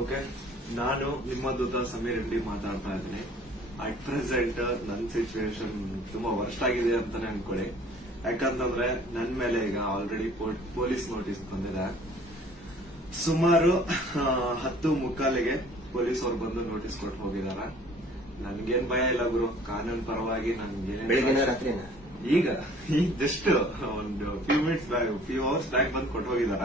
okay ನಾನು ನಿಮ್ಮ ದೂತ ಸಮೀರ್ ರೆಡ್ಡಿ ಮಾತಾಡ್ತಾ ಇದ್ದೀನಿ ಅಟ್ ಪ್ರೆಸೆಂಟ್ ನನ್ನ ಸಿಚುವೇಶನ್ ತುಂಬಾ ವರ್ಸ್ಟ್ ಆಗಿದೆ ಅಂತಾನೆ ಅನ್ಕೊಳ್ಳಿ ಯಾಕಂತಂದ್ರೆ ನನ್ ಮೇಲೆ ಈಗ ಆಲ್ರೆಡಿ ಪೊಲೀಸ್ ನೋಟಿಸ್ ಬಂದಿದೆ ಸುಮಾರು ಹತ್ತು ಮುಕ್ಕಾಲಿಗೆ ಪೊಲೀಸ್ ಅವ್ರು ಬಂದು ನೋಟಿಸ್ ಕೊಟ್ಟು ಹೋಗಿದಾರ ನನ್ಗೇನ್ ಭಯ ಇಲ್ಲ ಗುರು ಕಾನೂನು ಪರವಾಗಿ ನನ್ಗೆ ಈಗ ಈಗ ಜಸ್ಟ್ ಒಂದು few minutes few hours back ಬಂದು ಕೊಟ್ಟು ಹೋಗಿದಾರ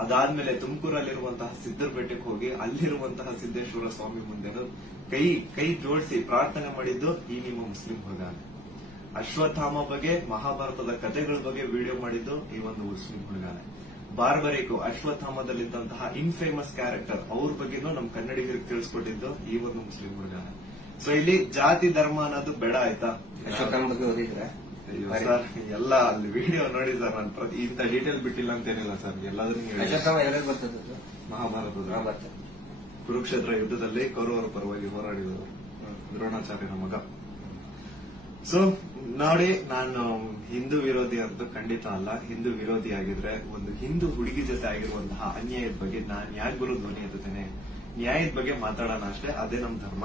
ಅದಾದ್ಮೇಲೆ ತುಮಕೂರಲ್ಲಿರುವಂತಹ ಸಿದ್ದರ ಬೆಟ್ಟಕ್ಕೆ ಹೋಗಿ ಅಲ್ಲಿರುವಂತಹ ಸಿದ್ದೇಶ್ವರ ಸ್ವಾಮಿ ಮುಂದೆ ಕೈ ಕೈ ಜೋಡಿಸಿ ಪ್ರಾರ್ಥನೆ ಮಾಡಿದ್ದು ಈ ನಿಮ್ಮ ಮುಸ್ಲಿಂ ಹುಡುಗಾನೆ ಅಶ್ವತ್ಥಾಮ ಬಗ್ಗೆ ಮಹಾಭಾರತದ ಕಥೆಗಳ ಬಗ್ಗೆ ವಿಡಿಯೋ ಮಾಡಿದ್ದು ಈ ಒಂದು ಮುಸ್ಲಿಂ ಹುಡುಗಾನೆ ಬಾರ್ಬರಿಕು ಅಶ್ವತ್ಥಾಮದಲ್ಲಿದ್ದಂತಹ ಇನ್ಫೇಮಸ್ ಕ್ಯಾರೆಕ್ಟರ್ ಅವ್ರ ಬಗ್ಗೆನೂ ನಮ್ಮ ಕನ್ನಡಿಗರಿಗೆ ತಿಳಿಸ್ಕೊಟ್ಟಿದ್ದು ಈ ಒಂದು ಮುಸ್ಲಿಂ ಹುಡುಗಾನೆ ಸೊ ಇಲ್ಲಿ ಜಾತಿ ಧರ್ಮ ಅನ್ನೋದು ಬೇಡ ಆಯ್ತಾ ಅಶ್ವತ್ಥಾಮ ಬಗ್ಗೆ ಓದಿದ್ರೆ ಎಲ್ಲ ಅಲ್ಲಿ ವಿಡಿಯೋ ನೋಡಿ ಸರ್ ನಾನು ಪ್ರತಿ ಇಂಥ ಡೀಟೇಲ್ ಬಿಟ್ಟಿಲ್ಲ ಅಂತೇನಿಲ್ಲ ಸರ್ ಎಲ್ಲಾದ್ರೂ ಮಹಾಭಾರತದ ಕುರುಕ್ಷೇತ್ರ ಯುದ್ಧದಲ್ಲಿ ಕೌರವರ ಪರವಾಗಿ ಹೋರಾಡಿದವರು ದ್ರೋಣಾಚಾರ್ಯನ ಮಗ ಸೊ ನೋಡಿ ನಾನು ಹಿಂದೂ ವಿರೋಧಿ ಅಂತ ಖಂಡಿತ ಅಲ್ಲ ಹಿಂದೂ ವಿರೋಧಿ ಆಗಿದ್ರೆ ಒಂದು ಹಿಂದೂ ಹುಡುಗಿ ಜೊತೆ ಆಗಿರುವಂತಹ ಅನ್ಯಾಯದ ಬಗ್ಗೆ ನಾನು ಯಾಕೆ ಗುರು ಧ್ವನಿ ಎತ್ತೇನೆ ನ್ಯಾಯದ ಬಗ್ಗೆ ಮಾತಾಡೋಣ ಅಷ್ಟೇ ಅದೇ ನಮ್ಮ ಧರ್ಮ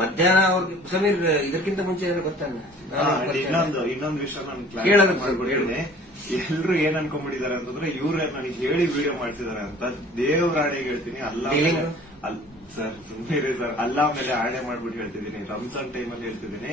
ಮಧ್ಯಾಹ್ನ ಅವ್ರಿಗೆ ಸಮೀರ್ ಇದಕ್ಕಿಂತ ಮುಂಚೆ ಏನೋ ಗೊತ್ತಾನೆ ಇನ್ನೊಂದು ಇನ್ನೊಂದು ವಿಷಯ ನಾನು ಮಾಡ್ಕೊಡ್ತೀನಿ ಎಲ್ರು ಏನ್ ಅನ್ಕೊಂಡ್ಬಿಟ್ಟಿದ್ದಾರೆ ಅಂತಂದ್ರೆ ಇವ್ರ ನನಗೆ ಹೇಳಿ ವಿಡಿಯೋ ಮಾಡ್ತಿದ್ದಾರೆ ಅಂತ ಆಣೆ ಹೇಳ್ತೀನಿ ಅಲ್ಲ ಸರ್ ಸರ್ ಅಲ್ಲ ಮೇಲೆ ಆಣೆ ಮಾಡ್ಬಿಟ್ಟು ಹೇಳ್ತಿದ್ದೀನಿ ರಂಜಾನ್ ಟೈಮ್ ಅಲ್ಲಿ ಹೇಳ್ತಿದ್ದೀನಿ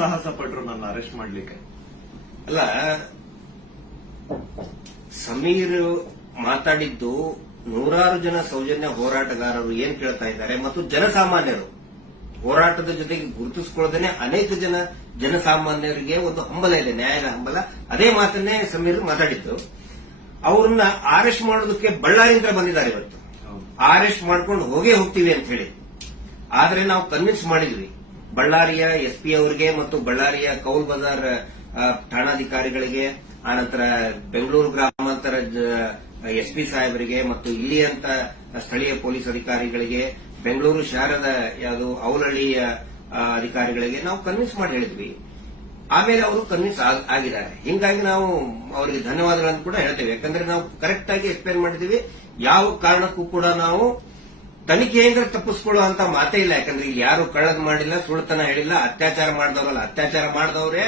ಸಾಹಸ ಪಟ್ರು ನನ್ನ ಅರೆಸ್ಟ್ ಮಾಡ್ಲಿಕ್ಕೆ ಅಲ್ಲ ಸಮೀರ್ ಮಾತಾಡಿದ್ದು ನೂರಾರು ಜನ ಸೌಜನ್ಯ ಹೋರಾಟಗಾರರು ಏನ್ ಕೇಳ್ತಾ ಇದ್ದಾರೆ ಮತ್ತು ಜನಸಾಮಾನ್ಯರು ಹೋರಾಟದ ಜೊತೆಗೆ ಗುರುತಿಸಿಕೊಳ್ಳದೇನೆ ಅನೇಕ ಜನ ಜನಸಾಮಾನ್ಯರಿಗೆ ಒಂದು ಹಂಬಲ ಇದೆ ನ್ಯಾಯದ ಹಂಬಲ ಅದೇ ಮಾತನ್ನೇ ಸಮೀರ್ ಮಾತಾಡಿದ್ದು ಅವರನ್ನ ಅರೆಸ್ಟ್ ಮಾಡೋದಕ್ಕೆ ಬಳ್ಳಾರಿಯಿಂದ ಬಂದಿದ್ದಾರೆ ಇವತ್ತು ಅರೆಸ್ಟ್ ಮಾಡ್ಕೊಂಡು ಹೋಗೇ ಹೋಗ್ತೀವಿ ಅಂತ ಹೇಳಿ ಆದ್ರೆ ನಾವು ಕನ್ವಿನ್ಸ್ ಮಾಡಿದ್ವಿ ಬಳ್ಳಾರಿಯ ಎಸ್ಪಿ ಅವರಿಗೆ ಮತ್ತು ಬಳ್ಳಾರಿಯ ಕೌಲ್ ಬಜಾರ್ ಠಾಣಾಧಿಕಾರಿಗಳಿಗೆ ಆನಂತರ ಬೆಂಗಳೂರು ಗ್ರಾಮಾಂತರ ಎಸ್ಪಿ ಸಾಹೇಬರಿಗೆ ಮತ್ತು ಇಲ್ಲಿಯಂತ ಸ್ಥಳೀಯ ಪೊಲೀಸ್ ಅಧಿಕಾರಿಗಳಿಗೆ ಬೆಂಗಳೂರು ಶಹರದ ಯಾವುದು ಔಲಹಳ್ಳಿಯ ಅಧಿಕಾರಿಗಳಿಗೆ ನಾವು ಕನ್ವಿನ್ಸ್ ಮಾಡಿ ಹೇಳಿದ್ವಿ ಆಮೇಲೆ ಅವರು ಕನ್ವಿನ್ಸ್ ಆಗಿದ್ದಾರೆ ಹಿಂಗಾಗಿ ನಾವು ಅವರಿಗೆ ಧನ್ಯವಾದಗಳನ್ನು ಕೂಡ ಹೇಳ್ತೇವೆ ಯಾಕಂದ್ರೆ ನಾವು ಕರೆಕ್ಟ್ ಆಗಿ ಎಕ್ಸ್ಪ್ಲೇನ್ ಮಾಡಿದ್ದೀವಿ ಯಾವ ಕಾರಣಕ್ಕೂ ಕೂಡ ನಾವು ತನಿಖೆಯಿಂದ ತಪ್ಪಿಸ್ಕೊಳ್ಳೋ ಅಂತ ಮಾತೇ ಇಲ್ಲ ಯಾಕಂದ್ರೆ ಇಲ್ಲಿ ಯಾರು ಕಳ್ಳದ್ ಮಾಡಿಲ್ಲ ಸುಳ್ತನ ಹೇಳಿಲ್ಲ ಅತ್ಯಾಚಾರ ಮಾಡಿದವರಲ್ಲ ಅತ್ಯಾಚಾರ ಮಾಡಿದವರೇ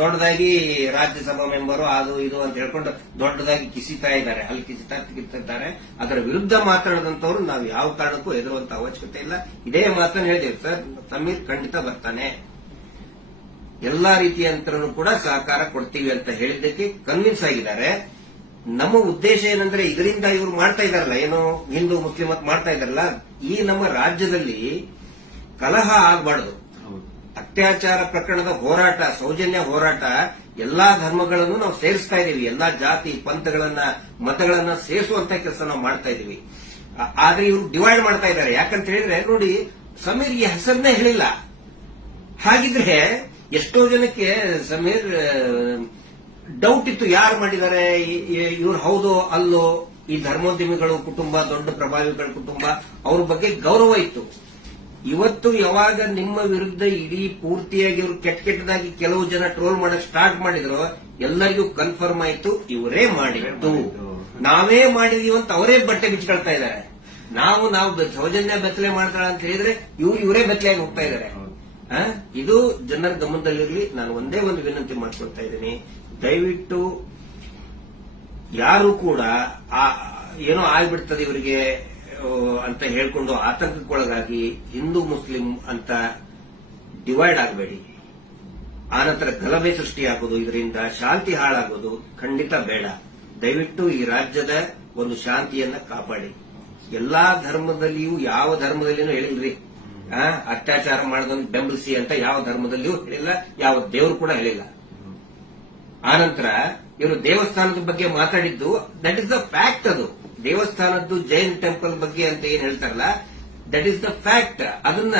ದೊಡ್ಡದಾಗಿ ರಾಜ್ಯಸಭಾ ಮೆಂಬರು ಅದು ಇದು ಅಂತ ಹೇಳ್ಕೊಂಡು ದೊಡ್ಡದಾಗಿ ಕಿಸಿತಾ ಇದ್ದಾರೆ ಅಲ್ಲಿ ಕಿಸಿತಾ ಕಿತ್ತಿದ್ದಾರೆ ಅದರ ವಿರುದ್ಧ ಮಾತಾಡದಂತವ್ರು ನಾವು ಯಾವ ಕಾರಣಕ್ಕೂ ಎದುರುವಂತ ಅವಶ್ಯಕತೆ ಇಲ್ಲ ಇದೇ ಮಾತನ್ನು ಹೇಳಿದೆವು ಸರ್ ಸಮೀರ್ ಖಂಡಿತ ಬರ್ತಾನೆ ಎಲ್ಲಾ ರೀತಿಯ ಕೂಡ ಸಹಕಾರ ಕೊಡ್ತೀವಿ ಅಂತ ಹೇಳಿದ್ದಕ್ಕೆ ಕನ್ವಿನ್ಸ್ ಆಗಿದ್ದಾರೆ ನಮ್ಮ ಉದ್ದೇಶ ಏನಂದ್ರೆ ಇದರಿಂದ ಇವರು ಮಾಡ್ತಾ ಇದಾರಲ್ಲ ಏನು ಹಿಂದೂ ಮುಸ್ಲಿಂ ಮಾಡ್ತಾ ಇದಾರಲ್ಲ ಈ ನಮ್ಮ ರಾಜ್ಯದಲ್ಲಿ ಕಲಹ ಆಗಬಾರ್ದು ಅತ್ಯಾಚಾರ ಪ್ರಕರಣದ ಹೋರಾಟ ಸೌಜನ್ಯ ಹೋರಾಟ ಎಲ್ಲಾ ಧರ್ಮಗಳನ್ನು ನಾವು ಸೇರಿಸ್ತಾ ಇದ್ದೀವಿ ಎಲ್ಲಾ ಜಾತಿ ಪಂಥಗಳನ್ನ ಮತಗಳನ್ನ ಸೇರಿಸುವಂತ ಕೆಲಸ ನಾವು ಮಾಡ್ತಾ ಇದೀವಿ ಆದ್ರೆ ಇವರು ಡಿವೈಡ್ ಮಾಡ್ತಾ ಇದ್ದಾರೆ ಯಾಕಂತ ಹೇಳಿದ್ರೆ ನೋಡಿ ಸಮೀರ್ ಈ ಹೆಸರನ್ನೇ ಹೇಳಿಲ್ಲ ಹಾಗಿದ್ರೆ ಎಷ್ಟೋ ಜನಕ್ಕೆ ಸಮೀರ್ ಡೌಟ್ ಇತ್ತು ಯಾರು ಮಾಡಿದ್ದಾರೆ ಇವ್ರು ಹೌದೋ ಅಲ್ಲೋ ಈ ಧರ್ಮೋದ್ಯಮಿಗಳು ಕುಟುಂಬ ದೊಡ್ಡ ಪ್ರಭಾವಿಗಳ ಕುಟುಂಬ ಅವ್ರ ಬಗ್ಗೆ ಗೌರವ ಇತ್ತು ಇವತ್ತು ಯಾವಾಗ ನಿಮ್ಮ ವಿರುದ್ಧ ಇಡೀ ಪೂರ್ತಿಯಾಗಿ ಇವರು ಕೆಟ್ಟ ಕೆಟ್ಟದಾಗಿ ಕೆಲವು ಜನ ಟ್ರೋಲ್ ಮಾಡಕ್ ಸ್ಟಾರ್ಟ್ ಮಾಡಿದ್ರು ಎಲ್ಲರಿಗೂ ಕನ್ಫರ್ಮ್ ಆಯಿತು ಇವರೇ ಮಾಡಿದ್ದು ನಾವೇ ಮಾಡಿದೀವಿ ಅಂತ ಅವರೇ ಬಟ್ಟೆ ಬಿಚ್ಕೊಳ್ತಾ ಇದ್ದಾರೆ ನಾವು ನಾವು ಸೌಜನ್ಯ ಬೆತ್ತಲೆ ಮಾಡ್ತಾಳ ಅಂತ ಹೇಳಿದ್ರೆ ಇವ್ರು ಇವರೇ ಬೆತ್ತಲೆಯಾಗಿ ಹೋಗ್ತಾ ಇದ್ದಾರೆ ಇದು ಜನರ ಗಮನದಲ್ಲಿರಲಿ ನಾನು ಒಂದೇ ಒಂದು ವಿನಂತಿ ಮಾಡ್ಕೊಳ್ತಾ ಇದ್ದೀನಿ ದಯವಿಟ್ಟು ಯಾರು ಕೂಡ ಆ ಏನೋ ಆಗ್ಬಿಡ್ತದೆ ಇವರಿಗೆ ಅಂತ ಹೇಳ್ಕೊಂಡು ಆತಂಕಕ್ಕೊಳಗಾಗಿ ಹಿಂದೂ ಮುಸ್ಲಿಂ ಅಂತ ಡಿವೈಡ್ ಆಗಬೇಡಿ ಆನಂತರ ಗಲಭೆ ಸೃಷ್ಟಿಯಾಗೋದು ಇದರಿಂದ ಶಾಂತಿ ಹಾಳಾಗೋದು ಖಂಡಿತ ಬೇಡ ದಯವಿಟ್ಟು ಈ ರಾಜ್ಯದ ಒಂದು ಶಾಂತಿಯನ್ನ ಕಾಪಾಡಿ ಎಲ್ಲಾ ಧರ್ಮದಲ್ಲಿಯೂ ಯಾವ ಧರ್ಮದಲ್ಲಿನೂ ಹೇಳಿಲ್ರಿ ಅತ್ಯಾಚಾರ ಮಾಡೋದನ್ನು ಬೆಂಬಲಿಸಿ ಅಂತ ಯಾವ ಧರ್ಮದಲ್ಲಿಯೂ ಹೇಳಿಲ್ಲ ಯಾವ ದೇವರು ಕೂಡ ಹೇಳಿಲ್ಲ ಆನಂತರ ಇವರು ದೇವಸ್ಥಾನದ ಬಗ್ಗೆ ಮಾತಾಡಿದ್ದು ದಟ್ ಇಸ್ ದ ಫ್ಯಾಕ್ಟ್ ಅದು ದೇವಸ್ಥಾನದ್ದು ಜೈನ್ ಟೆಂಪಲ್ ಬಗ್ಗೆ ಅಂತ ಏನ್ ಹೇಳ್ತಾರಲ್ಲ ದಟ್ ಇಸ್ ದ ಫ್ಯಾಕ್ಟ್ ಅದನ್ನ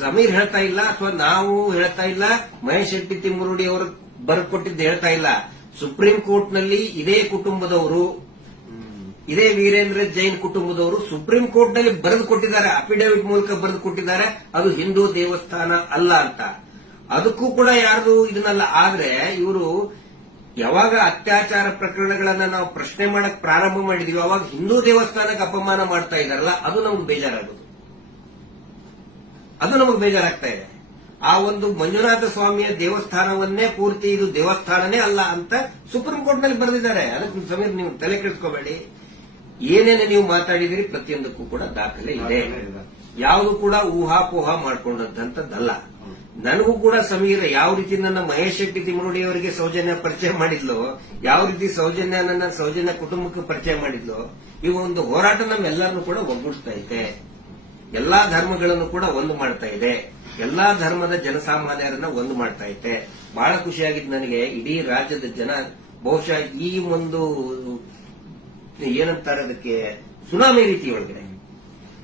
ಸಮೀರ್ ಹೇಳ್ತಾ ಇಲ್ಲ ಅಥವಾ ನಾವು ಹೇಳ್ತಾ ಇಲ್ಲ ಮಹೇಶ್ ಶೆಟ್ಟಿ ತಿಮ್ಮುರುಡಿ ಅವರು ಬರ್ಕೊಟ್ಟಿದ್ದು ಹೇಳ್ತಾ ಇಲ್ಲ ಸುಪ್ರೀಂ ಕೋರ್ಟ್ನಲ್ಲಿ ಇದೇ ಕುಟುಂಬದವರು ಇದೇ ವೀರೇಂದ್ರ ಜೈನ್ ಕುಟುಂಬದವರು ಸುಪ್ರೀಂ ಕೋರ್ಟ್ ನಲ್ಲಿ ಬರೆದು ಕೊಟ್ಟಿದ್ದಾರೆ ಅಫಿಡೇವಿಟ್ ಮೂಲಕ ಬರೆದು ಕೊಟ್ಟಿದ್ದಾರೆ ಅದು ಹಿಂದೂ ದೇವಸ್ಥಾನ ಅಲ್ಲ ಅಂತ ಅದಕ್ಕೂ ಕೂಡ ಯಾರು ಇದನ್ನಲ್ಲ ಆದ್ರೆ ಇವರು ಯಾವಾಗ ಅತ್ಯಾಚಾರ ಪ್ರಕರಣಗಳನ್ನ ನಾವು ಪ್ರಶ್ನೆ ಮಾಡಕ್ ಪ್ರಾರಂಭ ಮಾಡಿದೀವಿ ಅವಾಗ ಹಿಂದೂ ದೇವಸ್ಥಾನಕ್ಕೆ ಅಪಮಾನ ಮಾಡ್ತಾ ಇದಾರಲ್ಲ ಅದು ನಮ್ಗೆ ಬೇಜಾರಾಗೋದು ಅದು ನಮಗ್ ಬೇಜಾರಾಗ್ತಾ ಇದೆ ಆ ಒಂದು ಮಂಜುನಾಥ ಸ್ವಾಮಿಯ ದೇವಸ್ಥಾನವನ್ನೇ ಪೂರ್ತಿ ಇದು ದೇವಸ್ಥಾನನೇ ಅಲ್ಲ ಅಂತ ಸುಪ್ರೀಂ ಕೋರ್ಟ್ ನಲ್ಲಿ ಬರೆದಿದ್ದಾರೆ ಅದಕ್ಕೆ ಸಮೀರ್ ನೀವು ತಲೆ ಕೆಡಿಸ್ಕೋಬೇಡಿ ಏನೇನು ನೀವು ಮಾತಾಡಿದಿರಿ ಪ್ರತಿಯೊಂದಕ್ಕೂ ಕೂಡ ದಾಖಲೆ ಇದೆ ಯಾವುದು ಕೂಡ ಊಹಾಪೋಹ ಮಾಡ್ಕೊಂಡಂತದ್ದಲ್ಲ ನನಗೂ ಕೂಡ ಸಮೀರ ಯಾವ ರೀತಿ ನನ್ನ ಮಹೇಶ್ ಶೆಟ್ಟಿ ತಿಮ್ಮರುಡಿಯವರಿಗೆ ಸೌಜನ್ಯ ಪರಿಚಯ ಮಾಡಿದ್ಲು ಯಾವ ರೀತಿ ಸೌಜನ್ಯ ನನ್ನ ಸೌಜನ್ಯ ಕುಟುಂಬಕ್ಕೆ ಪರಿಚಯ ಮಾಡಿದ್ಲು ಈ ಒಂದು ಹೋರಾಟ ನಮ್ಮೆಲ್ಲರನ್ನು ಕೂಡ ಒಗ್ಗೂಡಿಸ್ತಾ ಇದೆ ಎಲ್ಲಾ ಧರ್ಮಗಳನ್ನು ಕೂಡ ಒಂದು ಮಾಡ್ತಾ ಇದೆ ಎಲ್ಲಾ ಧರ್ಮದ ಜನಸಾಮಾನ್ಯರನ್ನ ಒಂದು ಮಾಡ್ತಾ ಇದೆ ಬಹಳ ಖುಷಿಯಾಗಿದ್ದು ನನಗೆ ಇಡೀ ರಾಜ್ಯದ ಜನ ಬಹುಶಃ ಈ ಒಂದು ಏನಂತಾರೆ ಅದಕ್ಕೆ ಸುನಾಮಿ ರೀತಿ ಒಳಗಡೆ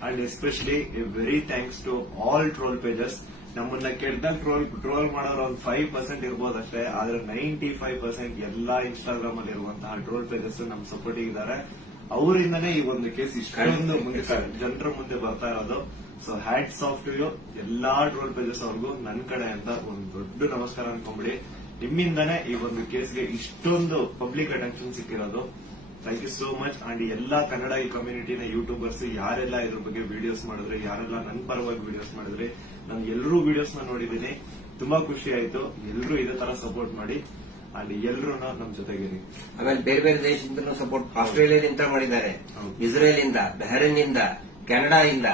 and especially very thanks to all troll pages ನಮ್ಮನ್ನ ಕೆಟ್ಟದಾಗ ಟ್ರೋಲ್ ಟ್ರೋಲ್ ಮಾಡೋರು ಒಂದು ಫೈವ್ ಪರ್ಸೆಂಟ್ ಅಷ್ಟೇ ಆದ್ರೆ ನೈಂಟಿ ಫೈವ್ ಪರ್ಸೆಂಟ್ ಎಲ್ಲಾ ಇನ್ಸ್ಟಾಗ್ರಾಮ್ ಅಲ್ಲಿ ಇರುವಂತಹ ಟ್ರೋಲ್ ಪೇಜಸ್ ನಮ್ ಸಪೋರ್ಟ್ ಇದ್ದಾರೆ ಅವರಿಂದನೇ ಈ ಒಂದು ಕೇಸ್ ಇಷ್ಟೊಂದು ಮುಂದೆ ಜನರ ಮುಂದೆ ಬರ್ತಾ ಇರೋದು ಸೊ ಹ್ಯಾಟ್ ಸಾಫ್ಟ್ ಯು ಎಲ್ಲಾ ಟ್ರೋಲ್ ಪೇಜಸ್ ಅವ್ರಿಗೂ ನನ್ನ ಅಂತ ಒಂದು ದೊಡ್ಡ ನಮಸ್ಕಾರ ಅನ್ಕೊಂಡ್ಬಿಡಿ ನಿಮ್ಮಿಂದಾನೇ ಈ ಒಂದು ಕೇಸ್ಗೆ ಇಷ್ಟೊಂದು ಪಬ್ಲಿಕ್ ಅಟೆನ್ಷನ್ ಸಿಕ್ಕಿರೋದು thank you so much and ಎಲ್ಲಾ ಕನ್ನಡ ಈ ಕಮ್ಯುನಿಟಿನ ಯೂಟ್ಯೂಬರ್ಸ್ ಯಾರೆಲ್ಲ ಇದ್ರ ಬಗ್ಗೆ ವಿಡಿಯೋಸ್ ಮಾಡಿದ್ರೆ ಯಾರೆಲ್ಲ ನನ್ನ ಪರವಾಗಿ ವಿಡಿಯೋಸ್ ಮಾಡಿದ್ರೆ ನಾನು ಎಲ್ಲರೂ ವಿಡಿಯೋಸ್ ನ ನೋಡಿದ್ದೀನಿ ತುಂಬಾ ಖುಷಿ ಆಯ್ತು ಎಲ್ಲರೂ ಇದೇ ತರ ಸಪೋರ್ಟ್ ಮಾಡಿ ಅಂಡ್ ಎಲ್ಲರೂ ನಮ್ ಜೊತೆಗಿರಿ ಆಮೇಲೆ ಬೇರೆ ಬೇರೆ ದೇಶದಿಂದ ಸಪೋರ್ಟ್ ಆಸ್ಟ್ರೇಲಿಯಾದಿಂದ ಮಾಡಿದ್ದಾರೆ ಇಸ್ರೇಲ್ ಇಂದ ಬಹರೇನ್ ಇಂದ ಕೆನಡಾ ಇಂದ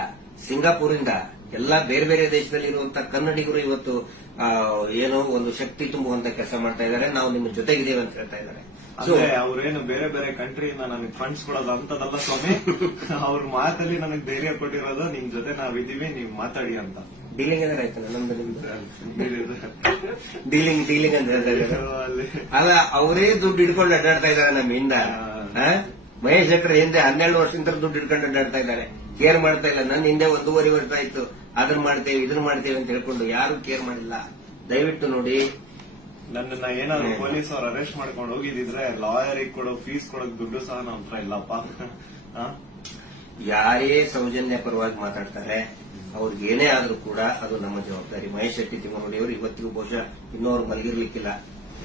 ಸಿಂಗಾಪುರ್ ಇಂದ ಎಲ್ಲಾ ಬೇರೆ ಬೇರೆ ದೇಶದಲ್ಲಿ ಇರುವಂತಹ ಕನ್ನಡಿಗರು ಇವತ್ತು ಏನೋ ಒಂದು ಶಕ್ತಿ ತುಂಬುವಂತ ಕೆಲಸ ಮಾಡ್ತಾ ಇದ್ದಾರೆ ನಾವು ನಿಮ್ಮ ಜೊತೆಗಿದ್ದೇವೆ ಅಂತ ಹೇಳ್ತಾ ಇದ್ದಾರೆ ಅದೇ ಅವ್ರೇನು ಬೇರೆ ಬೇರೆ ಕಂಟ್ರಿಯಿಂದ ನನಗೆ ಫಂಡ್ಸ್ ಕೊಡೋದು ಅಂತದಲ್ಲ ಸ್ವಾಮಿ ಅವ್ರ ಮಾತಲ್ಲಿ ನನಗ್ ಧೈರ್ಯ ಕೊಟ್ಟಿರೋದು ನಿಮ್ ಜೊತೆ ನಾವ್ ಇದೀವಿ ನೀವ್ ಮಾತಾಡಿ ಅಂತ ಡೀಲಿಂಗ್ ಅಂದ್ರೆ ಆಯ್ತಲ್ಲ ನಮ್ದು ಡೀಲಿಂಗ್ ಡೀಲಿಂಗ್ ಅಂತ ಅಲ್ಲ ಅವರೇ ದುಡ್ಡು ಹಿಡ್ಕೊಂಡು ಅಡ್ಡಾಡ್ತಾ ಇದಾರೆ ನಮ್ಮಿಂದ ಮಹೇಶ್ ಜಕ್ರೆ ಹಿಂದೆ ಹನ್ನೆರಡು ವರ್ಷದಿಂದ ದುಡ್ಡು ಹಿಡ್ಕೊಂಡು ಅಡ್ಡಾಡ್ತಾ ಇದ್ದಾರೆ ಕೇರ್ ಮಾಡ್ತಾ ಇಲ್ಲ ನನ್ನ ಹಿಂದೆ ಒಂದೂವರೆ ವರ್ಷ ಆಯ್ತು ಅದನ್ನ ಮಾಡ್ತೇವೆ ಇದನ್ನ ಮಾಡ್ತೇವೆ ಅಂತ ಹೇಳ್ಕೊಂಡು ಯಾರು ಕೇರ್ ಮಾಡಿಲ್ಲ ದಯವಿಟ್ಟು ನೋಡಿ ನನ್ನನ್ನ ಏನಾದ್ರು ಪೊಲೀಸ್ ಅವ್ರು ಅರೆಸ್ಟ್ ಮಾಡ್ಕೊಂಡು ಹೋಗಿದ್ರೆ ಲಾಯರಿಗೆ ಕೊಡೋ ಫೀಸ್ ಕೊಡೋಕ್ ದುಡ್ಡು ಸಹ ನಮ್ಮತ್ರ ಹತ್ರ ಇಲ್ಲಪ್ಪ ಯಾರೇ ಸೌಜನ್ಯ ಪರವಾಗಿ ಮಾತಾಡ್ತಾರೆ ಅವ್ರಿಗೆ ಏನೇ ಆದ್ರೂ ಕೂಡ ಅದು ನಮ್ಮ ಜವಾಬ್ದಾರಿ ಮಹೇಶ್ ಶೆಟ್ಟಿ ಅವರು ಇವತ್ತಿಗೂ ಬಹುಶಃ ಇನ್ನೂ ಮಲಗಿರ್ಲಿಕ್ಕಿಲ್ಲ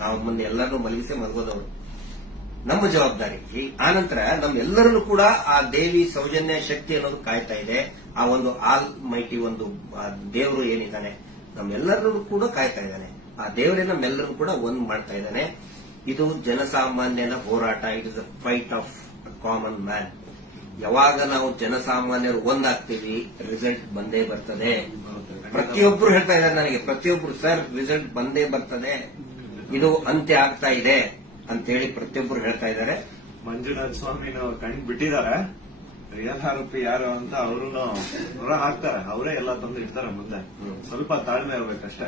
ನಾವು ಮೊನ್ನೆ ಎಲ್ಲರನ್ನೂ ಮಲಗಿಸೇ ಮಲಗೋದವ್ರು ನಮ್ಮ ಜವಾಬ್ದಾರಿ ಆನಂತರ ನಮ್ಮೆಲ್ಲರಲ್ಲೂ ಕೂಡ ಆ ದೇವಿ ಸೌಜನ್ಯ ಶಕ್ತಿ ಅನ್ನೋದು ಕಾಯ್ತಾ ಇದೆ ಆ ಒಂದು ಆಲ್ ಮೈಟಿ ಒಂದು ದೇವರು ಏನಿದ್ದಾನೆ ನಮ್ಮೆಲ್ಲರಲ್ಲೂ ಕೂಡ ಕಾಯ್ತಾ ಇದ್ದಾನೆ ಆ ದೇವರೇ ನಮ್ಮೆಲ್ಲರಿಗೂ ಕೂಡ ಒಂದ್ ಮಾಡ್ತಾ ಇದ್ದಾನೆ ಇದು ಜನಸಾಮಾನ್ಯನ ಹೋರಾಟ it is a fight of common man ಯಾವಾಗ ನಾವು ಜನಸಾಮಾನ್ಯರು ಒಂದಾಗ್ತೀವಿ ರಿಸಲ್ಟ್ ಬಂದೇ ಬರ್ತದೆ ಪ್ರತಿಯೊಬ್ರು ಹೇಳ್ತಾ ಇದ್ದಾರೆ ನನಗೆ ಪ್ರತಿಯೊಬ್ರು ಸರ್ ರಿಸಲ್ಟ್ ಬಂದೇ ಬರ್ತದೆ ಇದು ಅಂತ್ಯ ಆಗ್ತಾ ಇದೆ ಅಂತ ಹೇಳಿ ಪ್ರತಿಯೊಬ್ರು ಹೇಳ್ತಾ ಇದ್ದಾರೆ ಮಂಜುನಾಥ್ ಸ್ವಾಮಿ ಕಂಡು ಬಿಟ್ಟಿದ್ದಾರೆ ರಿಯಲ್ ಆರೋಪಿ ಯಾರು ಅಂತ ಅವರು ಹಾಕ್ತಾರೆ ಅವರೇ ಎಲ್ಲ ತಂದು ಇಡ್ತಾರೆ ಮುಂದೆ ಸ್ವಲ್ಪ ತಾಳ್ಮೆ ಇರ್ಬೇಕಷ್ಟೇ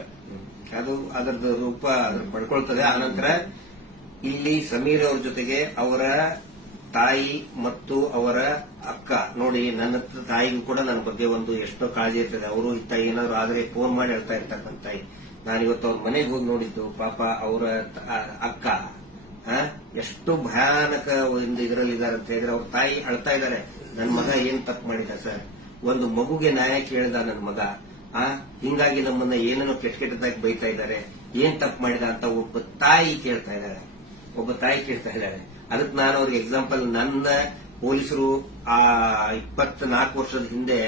ಅದು ಅದರದ ರೂಪ ಪಡ್ಕೊಳ್ತದೆ ಆನಂತರ ಇಲ್ಲಿ ಸಮೀರ್ ಅವ್ರ ಜೊತೆಗೆ ಅವರ ತಾಯಿ ಮತ್ತು ಅವರ ಅಕ್ಕ ನೋಡಿ ನನ್ನ ತಾಯಿಗೂ ಕೂಡ ನನ್ನ ಬಗ್ಗೆ ಒಂದು ಎಷ್ಟೋ ಕಾಳಜಿ ಇರ್ತದೆ ಅವರು ಇತ್ತ ಏನಾದ್ರು ಆದರೆ ಫೋನ್ ಮಾಡಿ ಹೇಳ್ತಾ ಇರ್ತಕ್ಕಂಥ ತಾಯಿ ನಾನಿವತ್ತು ಅವ್ರ ಮನೆಗೆ ಹೋಗಿ ನೋಡಿದ್ದು ಪಾಪ ಅವರ ಅಕ್ಕ ಎಷ್ಟು ಭಯಾನಕ ಒಂದು ಇದರಲ್ಲಿ ಅಂತ ಹೇಳಿದ್ರೆ ಅವ್ರ ತಾಯಿ ಅಳ್ತಾ ಇದ್ದಾರೆ ನನ್ನ ಮಗ ಏನ್ ತಪ್ಪು ಮಾಡಿದ ಸರ್ ಒಂದು ಮಗುಗೆ ನ್ಯಾಯ ಕೇಳಿದ ನನ್ನ ಮಗ ಆ ಹಿಂಗಾಗಿ ನಮ್ಮನ್ನ ಏನೇನೋ ಕೆಟ್ಟ ಕೆಟ್ಟದಾಗಿ ಬೈತಾ ಇದ್ದಾರೆ ಏನ್ ತಪ್ಪು ಮಾಡಿದ ಅಂತ ಒಬ್ಬ ತಾಯಿ ಕೇಳ್ತಾ ಇದ್ದಾರೆ ಒಬ್ಬ ತಾಯಿ ಕೇಳ್ತಾ ಇದ್ದಾರೆ ಅದಕ್ಕೆ ನಾನು ಅವ್ರಿಗೆ ಎಕ್ಸಾಂಪಲ್ ನನ್ನ ಪೊಲೀಸರು ಆ ಇಪ್ಪತ್ನಾಲ್ಕು ವರ್ಷದ ಹಿಂದೆ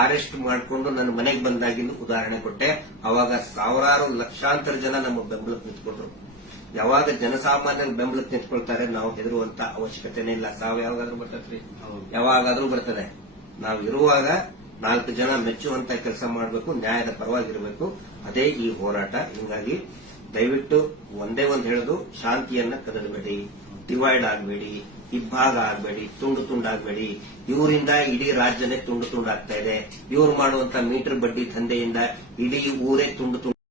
ಅರೆಸ್ಟ್ ಮಾಡಿಕೊಂಡು ನನ್ನ ಮನೆಗೆ ಬಂದಾಗಿಂದು ಉದಾಹರಣೆ ಕೊಟ್ಟೆ ಅವಾಗ ಸಾವಿರಾರು ಲಕ್ಷಾಂತರ ಜನ ನಮ್ಮ ಬೆಂಬಲಕ್ಕೆ ನಿಂತ್ಕೊಂಡ್ರು ಯಾವಾಗ ಜನಸಾಮಾನ್ಯರ ಬೆಂಬಲಕ್ಕೆ ನಿಂತ್ಕೊಳ್ತಾರೆ ನಾವು ಹೆದರುವಂತ ಅವಶ್ಯಕತೆನೇ ಇಲ್ಲ ಸಾವು ಯಾವಾಗಾದ್ರೂ ಬರ್ತದ್ರಿ ಯಾವಾಗಾದ್ರೂ ಬರ್ತದೆ ನಾವು ಇರುವಾಗ ನಾಲ್ಕು ಜನ ಮೆಚ್ಚುವಂತ ಕೆಲಸ ಮಾಡಬೇಕು ನ್ಯಾಯದ ಪರವಾಗಿರಬೇಕು ಅದೇ ಈ ಹೋರಾಟ ಹಿಂಗಾಗಿ ದಯವಿಟ್ಟು ಒಂದೇ ಒಂದು ಹೇಳುದು ಶಾಂತಿಯನ್ನ ಕದಡಬೇಡಿ ಡಿವೈಡ್ ಆಗಬೇಡಿ ಇಬ್ಬಾಗ ಆಗಬೇಡಿ ತುಂಡು ತುಂಡಾಗಬೇಡಿ ಇವರಿಂದ ಇಡೀ ರಾಜ್ಯನೇ ತುಂಡು ತುಂಡಾಗ್ತಾ ಇದೆ ಇವರು ಮಾಡುವಂತ ಮೀಟರ್ ಬಡ್ಡಿ ದಂಧೆಯಿಂದ ಇಡೀ ಊರೇ ತುಂಡು ತುಂಡು